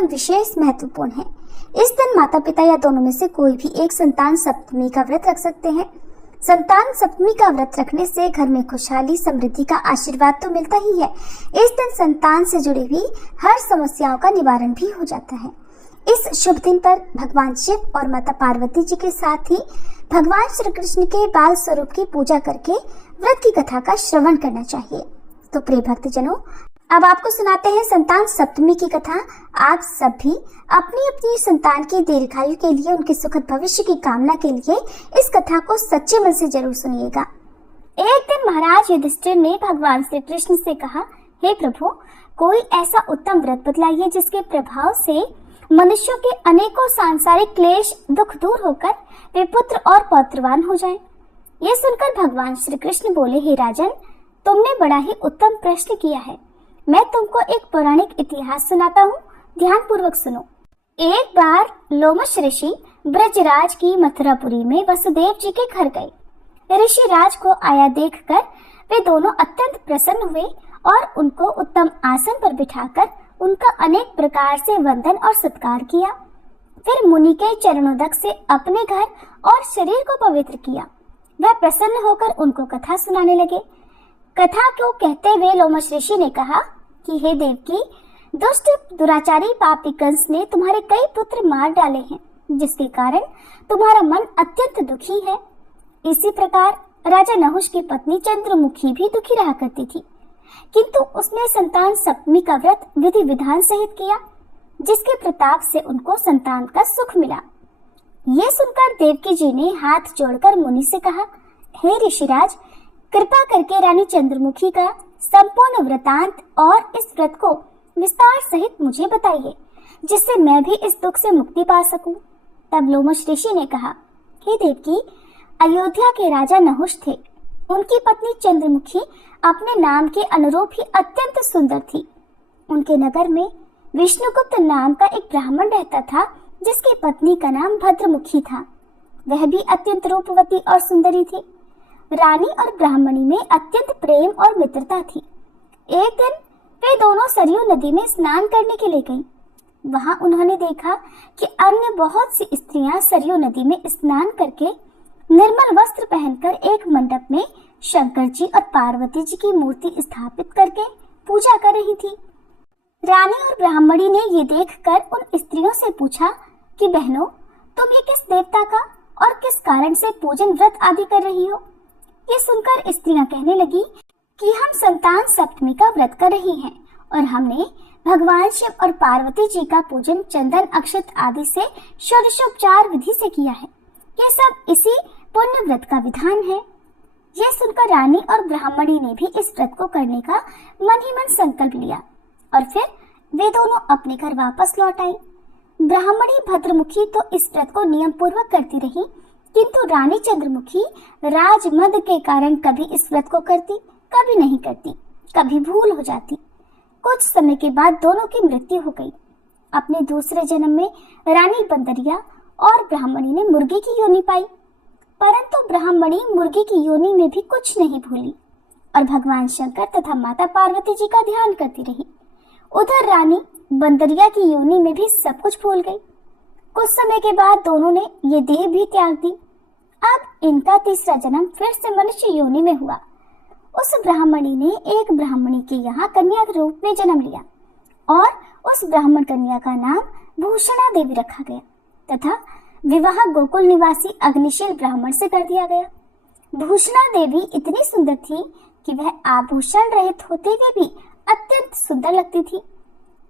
दिन विशेष महत्वपूर्ण है। इस दिन माता पिता या दोनों में से कोई भी एक संतान सप्तमी का व्रत रख सकते हैं। संतान सप्तमी का व्रत रखने से घर में खुशहाली समृद्धि का आशीर्वाद तो मिलता ही है, इस दिन संतान से जुड़ी हुई हर समस्याओं का निवारण भी हो जाता है। इस शुभ दिन पर भगवान शिव और माता पार्वती जी के साथ ही भगवान श्री कृष्ण के बाल स्वरूप की पूजा करके व्रत की कथा का श्रवण करना चाहिए। तो प्रिय भक्तजनों, अब आपको सुनाते हैं संतान सप्तमी की कथा। आप सब भी अपनी अपनी संतान की दीर्घायु के लिए, उनके सुखद भविष्य की कामना के लिए इस कथा को सच्चे मन से जरूर सुनिएगा। एक दिन महाराज युधिष्ठिर ने भगवान श्री कृष्ण से कहा, हे प्रभु, कोई ऐसा उत्तम व्रत बतलाइए जिसके प्रभाव से मनुष्यों के अनेकों सांसारिक क्लेश दुख दूर होकर वे पुत्र और पौत्रवान हो जाएं। ये सुनकर भगवान श्री कृष्ण बोले, हे राजन, तुमने बड़ा ही उत्तम प्रश्न किया है। मैं तुमको एक पौराणिक इतिहास सुनाता हूँ, ध्यान पूर्वक सुनो। एक बार लोमश ऋषि ब्रजराज की मथुरापुरी में वसुदेव जी के घर गए। ऋषि राज को आया देखकर वे दोनों अत्यंत प्रसन्न हुए और उनको उत्तम आसन पर बिठाकर उनका अनेक प्रकार से वंदन और सत्कार किया। फिर मुनि के चरणोदक से अपने घर और शरीर को पवित्र किया। वह प्रसन्न होकर उनको कथा सुनाने लगे। कथा को कहते हुए लोमश ऋषि ने कहा कि हे देवकी, दुष्ट दुराचारी पापी कंस ने तुम्हारे कई पुत्र मार डाले हैं, जिसके कारण तुम्हारा मन अत्यंत दुखी है। इसी प्रकार राजा नहुष की पत्नी चंद्रमुखी भी दुखी रहा करती थी, किंतु उसने संतान सप्तमी का व्रत विधि विधान सहित किया, जिसके प्रताप से उनको संतान का सुख मिला। ये सुनकर देवकी जी ने हाथ जोड़कर मुनि से कहा, हे ऋषिराज, कृपा करके रानी चंद्रमुखी का संपूर्ण वृतांत और इस व्रत को विस्तार सहित मुझे बताइए, जिससे मैं भी इस दुख से मुक्ति पा सकूं। तब लोमश ऋषि ने कहा, हे देवकी, अयोध्या के राजा नहुष थे। उनकी पत्नी चंद्रमुखी अपने नाम के अनुरूप ही अत्यंत सुंदर थी। उनके नगर में विष्णुगुप्त नाम का एक ब्राह्मण रहता था, जिसकी पत्नी का नाम भद्रमुखी था। वह भी अत्यंत रूपवती और सुंदरी थी। रानी और ब्राह्मणी में अत्यंत प्रेम और मित्रता थी। एक दिन वे दोनों सरयू नदी में स्नान करने के लिए गईं। वहां उन्होंने देखा कि अन्य बहुत सी स्त्रियां सरयू नदी में स्नान करके निर्मल वस्त्र पहनकर एक मंडप में शंकर जी और पार्वती जी की मूर्ति स्थापित करके पूजा कर रही थी। रानी और ब्राह्मणी ने ये देखकर उन स्त्रियों से पूछा कि बहनों, तुम ये किस देवता का और किस कारण से पूजन व्रत आदि कर रही हो? ये सुनकर स्त्रियां कहने लगी कि हम संतान सप्तमी का व्रत कर रही हैं और हमने भगवान शिव और पार्वती जी का पूजन चंदन अक्षत आदि से षोडशोपचार विधि से किया है। ये सब इसी पुण्य व्रत का विधान है। यह सुनकर रानी और ब्राह्मणी ने भी इस व्रत को करने का मन ही मन संकल्प लिया और फिर वे दोनों अपने घर वापस लौट आई। ब्राह्मणी भद्रमुखी तो इस व्रत को नियम पूर्वक करती रही, किंतु रानी चंद्रमुखी राजमद के कारण कभी इस व्रत को करती, कभी नहीं करती, कभी भूल हो जाती। कुछ समय के बाद दोनों की मृत्यु हो गई। अपने दूसरे जन्म में रानी बंदरिया और ब्राह्मणी ने मुर्गी की योनि पाई, परंतु ब्राह्मणी मुर्गी की योनि में भी कुछ नहीं भूली और भगवान शंकर तथा माता पार्वती जी का ध्यान करती रही। उधर रानी बंदरिया की योनि में भी सब कुछ भूल गई। कुछ समय के बाद दोनों ने ये देह भी त्याग दी। अब इनका तीसरा जन्म फिर से मनुष्य योनि में हुआ। उस ब्राह्मणी ने एक ब्राह्मणी के यहाँ कन्या के रूप में जन्म लिया और उस ब्राह्मण कन्या का नाम भूषणा देवी रखा गया तथा विवाह गोकुल निवासी अग्निशील ब्राह्मण से कर दिया गया। भूषणा देवी इतनी सुंदर थी कि वह आभूषण रहित होते हुए भी अत्यंत सुंदर लगती थी।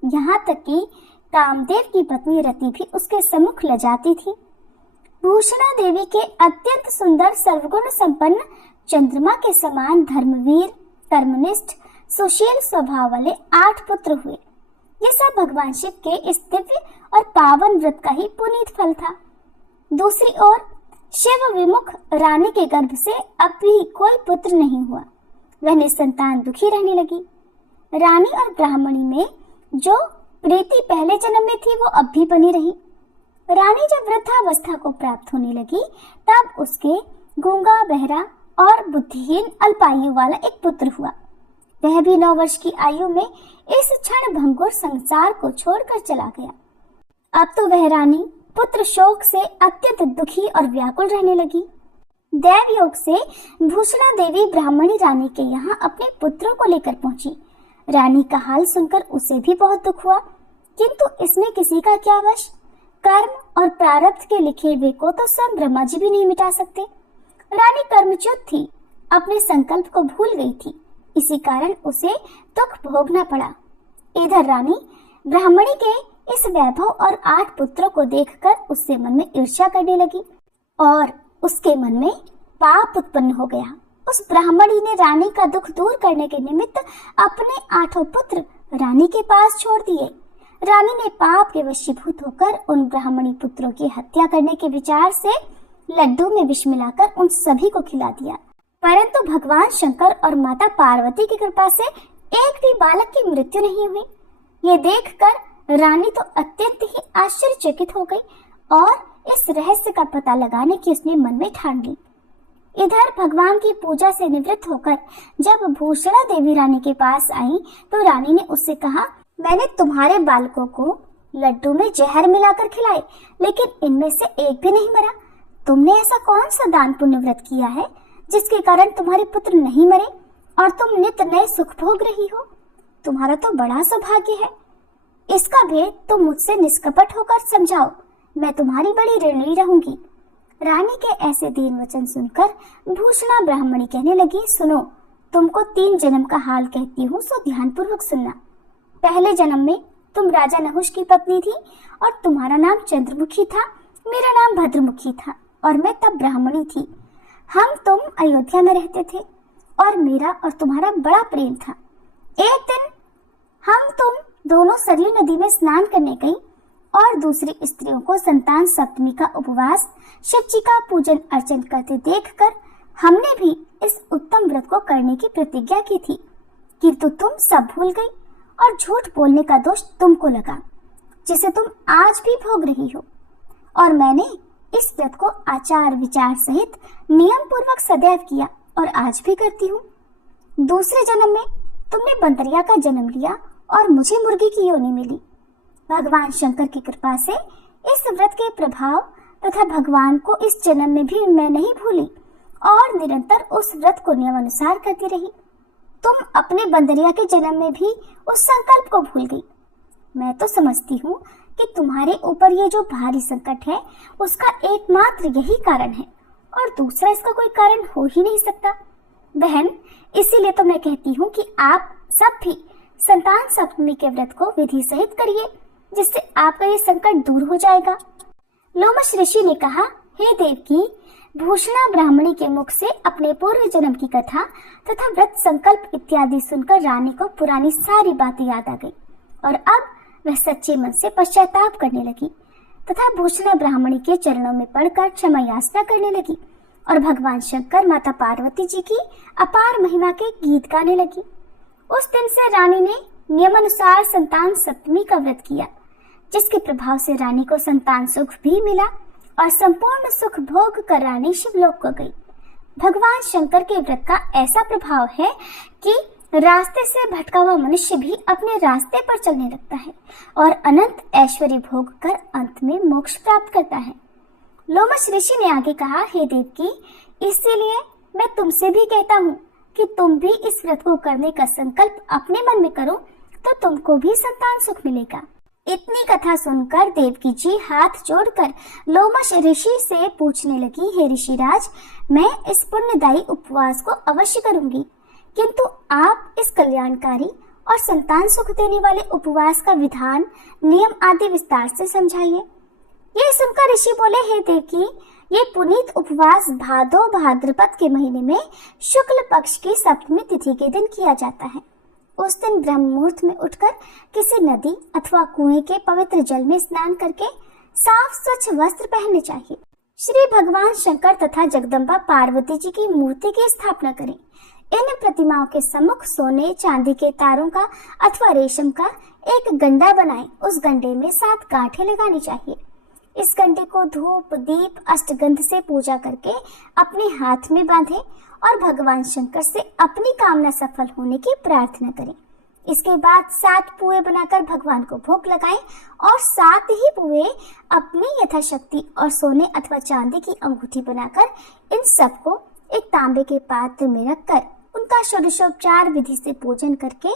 यहाँ तक कि कामदेव की पत्नी रति भी उसके सम्मुख लजाती थी। भूषणा देवी के अत्यंत सुंदर सर्वगुण संपन्न चंद्रमा के समान धर्मवीर, कर्मनिष्ठ, सुशील स्वभाव वाले 8 पुत्र हुए। ये सब भगवान शिव के इस दिव्य और पावन व्रत का ही पुनीत फल था। दूसरी ओर शिव विमुख रानी के गर्भ से अब भी कोई पुत्र नहीं हुआ। वह निसंतान दुखी रहने लगी। रानी और ब्राह्मणी में जो प्रीति पहले जन्म में थी वो अब भी बनी रही। रानी जब वृद्धावस्था को प्राप्त होने लगी तब उसके गूंगा, बहरा और बुद्धिहीन अल्पायु वाला एक पुत्र हुआ। वह भी 9 वर्ष की आयु में इस क्षण भंगुर संसार को छोड़कर चला गया। अब तो वह रानी पुत्र शोक से अत्यंत दुखी और व्याकुल रहने लगी। देव योग से भूषणा देवी ब्राह्मणी रानी के यहाँ अपने पुत्रों को लेकर पहुंची। रानी का हाल सुनकर उसे भी बहुत दुख हुआ, किंतु इसमें किसी का क्या वश। कर्म और प्रारब्ध के लिखे हुए को तो स्वयं ब्रह्मा जी भी नहीं मिटा सकते। रानी कर्मच्युत थी, अपने संकल्प को भूल गई थी, इसी कारण उसे दुख भोगना पड़ा। इधर रानी ब्राह्मणी के इस वैभव और 8 पुत्रों को देखकर उससे मन में ईर्ष्या करने लगी और उसके मन में पाप उत्पन्न हो गया। उस ब्राह्मणी ने रानी का दुख दूर करने के निमित्त अपने 8 पुत्र रानी के पास छोड़ दिए। रानी ने पाप के वशीभूत होकर उन ब्राह्मणी पुत्रों की हत्या करने के विचार से लड्डू में विष मिलाकर उन सभी को खिला दिया, परंतु भगवान शंकर और माता पार्वती की कृपा से एक भी बालक की मृत्यु नहीं हुई। ये देखकर रानी तो अत्यंत ही आश्चर्यचकित हो गई और इस रहस्य का पता लगाने की उसने मन में ठान ली। इधर भगवान की पूजा से निवृत्त होकर जब भूषणा देवी रानी के पास आई तो रानी ने उससे कहा, मैंने तुम्हारे बालकों को लड्डू में जहर मिलाकर खिलाए, लेकिन इनमें से एक भी नहीं मरा। तुमने ऐसा कौन सा दान पुण्य व्रत किया है जिसके कारण तुम्हारे पुत्र नहीं मरे और तुम नित्य नए सुख भोग रही हो? तुम्हारा तो बड़ा सौभाग्य है। इसका भेद तुम मुझसे निष्कपट होकर समझाओ, मैं तुम्हारी बड़ी ऋणी रहूंगी। रानी के ऐसे दीन वचन सुनकर भूषणा ब्राह्मणी कहने लगी, सुनो, तुमको 3 जन्म का हाल कहती हूँ, सो ध्यानपूर्वक सुनना। पहले जन्म में तुम राजा नहुष की पत्नी थी और तुम्हारा नाम चंद्रमुखी था, मेरा नाम भद्रमुखी था और मैं तब ब्राह्मणी थी। हम तुम अयोध्या में रहते थे और मेरा और तुम्हारा बड़ा प्रेम था। एक दिन हम तुम दोनों सरयू नदी में स्नान करने गई और दूसरी स्त्रियों को संतान सप्तमी का उपवास, शिव जी का पूजन अर्चन करते देखकर हमने भी इस उत्तम व्रत को करने की प्रतिज्ञा की थी, किंतु तुम सब भूल गई और झूठ बोलने का दोष तुमको लगा, जिसे तुम आज भी भोग रही हो। और मैंने इस व्रत को आचार विचार सहित नियम पूर्वक सदैव किया और आज भी करती हूँ। दूसरे जन्म में तुमने बंदरिया का जन्म लिया और मुझे मुर्गी की योनि मिली। भगवान शंकर की कृपा से इस व्रत के प्रभाव तथा भगवान को इस जन्म में भी मैं नहीं भूली और निरंतर उस व्रत को नियमानुसार करती रही। तुम अपने बंदरिया के जन्म में भी उस संकल्प को भूल गई। मैं तो समझती हूँ कि तुम्हारे ऊपर ये जो भारी संकट है उसका एकमात्र यही कारण है और दूसरा इसका कोई कारण हो ही नहीं सकता। बहन, इसीलिए तो मैं कहती हूँ कि आप सब भी संतान सप्तमी के व्रत को विधि सहित करिए, जिससे आपका ये संकट दूर हो जाएगा। लोमश ऋषि ने कहा, हे देवकी, भूषणा ब्राह्मणी के मुख से अपने पूर्व जन्म की कथा तथा व्रत संकल्प इत्यादि सुनकर रानी को पुरानी सारी बातें याद आ गई और अब वह सच्चे मन से पश्चाताप करने लगी तथा भूषणा ब्राह्मणी के चरणों में पड़कर क्षमा याचना करने लगी और भगवान शंकर माता पार्वती जी की अपार महिमा के गीत गाने लगी। उस दिन से रानी ने नियमानुसार संतान सप्तमी का व्रत किया, जिसके प्रभाव से रानी को संतान सुख भी मिला और संपूर्ण सुख भोग कर रानी शिवलोक को गई। भगवान शंकर के व्रत का ऐसा प्रभाव है कि रास्ते से भटका हुआ मनुष्य भी अपने रास्ते पर चलने लगता है और अनंत ऐश्वर्य भोग कर अंत में मोक्ष प्राप्त करता है। लोमश ऋषि ने आगे कहा, हे देवकी, इसीलिए मैं तुमसे भी कहता हूँ कि तुम भी इस व्रत को करने का संकल्प अपने मन में करो तो तुमको भी संतान सुख मिलेगा। इतनी कथा सुनकर देवकी जी हाथ जोड़कर लोमश ऋषि से पूछने लगी, हे ऋषिराज, मैं इस पुण्यदायी उपवास को अवश्य करूंगी, किंतु आप इस कल्याणकारी और संतान सुख देने वाले उपवास का विधान, नियम आदि विस्तार से समझाइए। ये सुनकर ऋषि बोले, हे देवकी, ये पुनीत उपवास भादो भाद्रपद के महीने में शुक्ल पक्ष की सप्तमी तिथि के दिन किया जाता है। उस दिन ब्रह्म मुहूर्त में उठकर किसी नदी अथवा कुएं के पवित्र जल में स्नान करके साफ स्वच्छ वस्त्र पहनने चाहिए। श्री भगवान शंकर तथा जगदम्बा पार्वती जी की मूर्ति की स्थापना करें। इन प्रतिमाओं के सम्मुख सोने चांदी के तारों का अथवा रेशम का एक गंडा बनाएं। उस गंडे में 7 गांठें लगानी चाहिए। इस कंडे को धूप दीप अष्टगंध से पूजा करके अपने हाथ में बांधें और भगवान शंकर से अपनी कामना सफल होने की प्रार्थना करें। इसके बाद 7 पुए बनाकर भगवान को भोग लगाएं और 7 ही पुए अपनी यथाशक्ति और सोने अथवा चांदी की अंगूठी बनाकर इन सबको एक तांबे के पात्र में रखकर उनका षोडशोपचार विधि से पूजन करके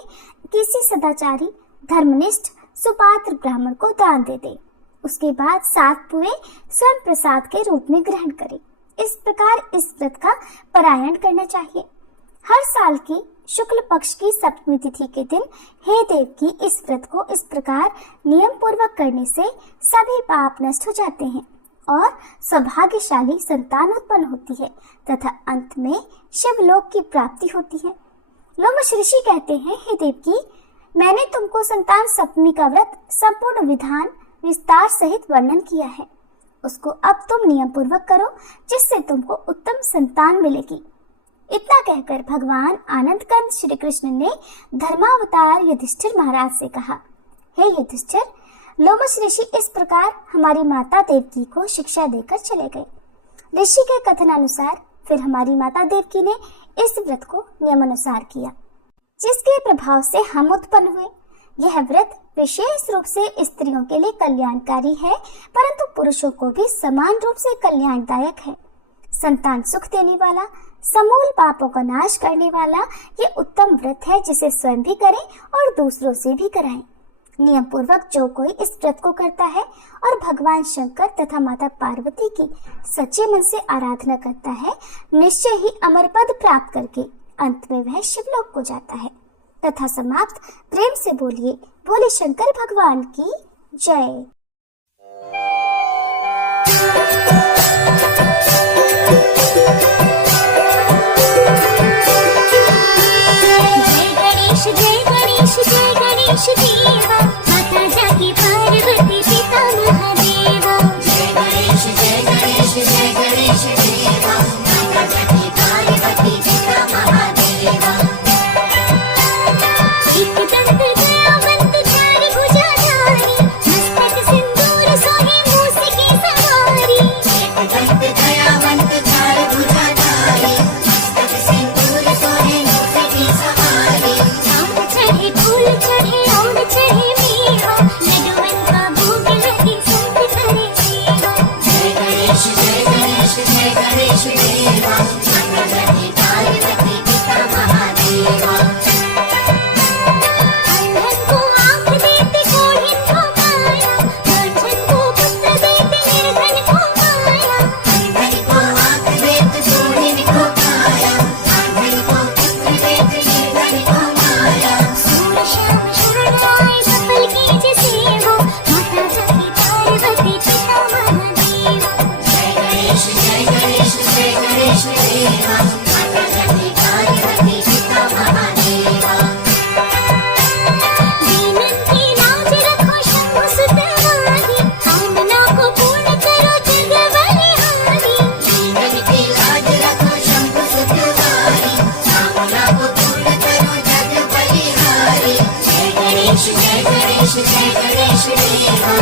किसी सदाचारी धर्मनिष्ठ सुपात्र ब्राह्मण को दान दे दे। उसके बाद 7 पुए स्वयं प्रसाद के रूप में ग्रहण करें। इस प्रकार इस व्रत का पारायण करना चाहिए। हर साल की शुक्ल पक्ष की सप्तमी तिथि के दिन हे देव की इस व्रत को इस प्रकार नियम पूर्वक करने से सभी पाप नष्ट हो जाते हैं और सौभाग्यशाली संतान उत्पन्न होती है तथा अंत में शिवलोक की प्राप्ति होती है। लोमश ऋषि कहते हैं, हे देव की, मैंने तुमको संतान सप्तमी का व्रत संपूर्ण विधान विस्तार सहित वर्णन किया है। उसको अब तुम नियम पूर्वक करो जिससे तुमको उत्तम संतान मिलेगी। इतना कहकर भगवान आनंद कंद श्री कृष्ण ने धर्मावतार युधिष्ठिर महाराज से कहा, हे युधिष्ठिर, लोमश ऋषि इस प्रकार हमारी माता देवकी को शिक्षा देकर चले गए। ऋषि के कथनानुसार फिर हमारी माता देवकी ने इस व्रत को नियमानुसार किया, जिसके प्रभाव से हम उत्पन्न हुए। यह व्रत विशेष रूप से स्त्रियों के लिए कल्याणकारी है, परंतु पुरुषों को भी समान रूप से कल्याणदायक है। संतान सुख देने वाला, समूल पापों का नाश करने वाला ये उत्तम व्रत है, जिसे स्वयं भी करें और दूसरों से भी कराएं। नियम पूर्वक जो कोई इस व्रत को करता है और भगवान शंकर तथा माता पार्वती की सच्चे मन से आराधना करता है, निश्चय ही अमर पद प्राप्त करके अंत में वह शिवलोक को जाता है। तथा समाप्त। प्रेम से बोलिए भोले शंकर भगवान की जय। जय गणेश देवा, माता जाकी पार्वती पिता महादेवा। जय गणेश देवा, माता जाकी पार्वती पिता महादेवा। एक दंत दयावंत चार भुजाधारी, मस्तक सिंदूर सोहे मूस की सवारी। एक दंत दयावंत चार भुजाधारी, मस्तक सिंदूर सोहे मूस की सवारी। चढ़े फूल चढ़े और चढ़े मेवा, लड्डूअन का भोग लगे संत करे सेवा। जय गणेश देवा, माता जाकी पार्वती पिता महादेवा। अंधन को आँख देते कोढ़िन को काया, मूर्छन को पुत्र देते निर्धन को माया। अंधन को आँख देते कोढ़िन को काया, अंधन को पुत्र देते निर्धन को माया। श्याम शरण आए सफल कीजे सेवा, माता जाकी पार्वती पिता महादेवा। जय गणेश देवा, माता जाकी पार्वती पिता महादेवा। दीनन की लाज रखो शंभु सुत वाही, कामना को पूर्ण करो जग बलिहारी। दीनन की लाज रखो शंभु सुत वाही, कामना को पूर्ण करो जग बलिहारी। जय गणेश देवा,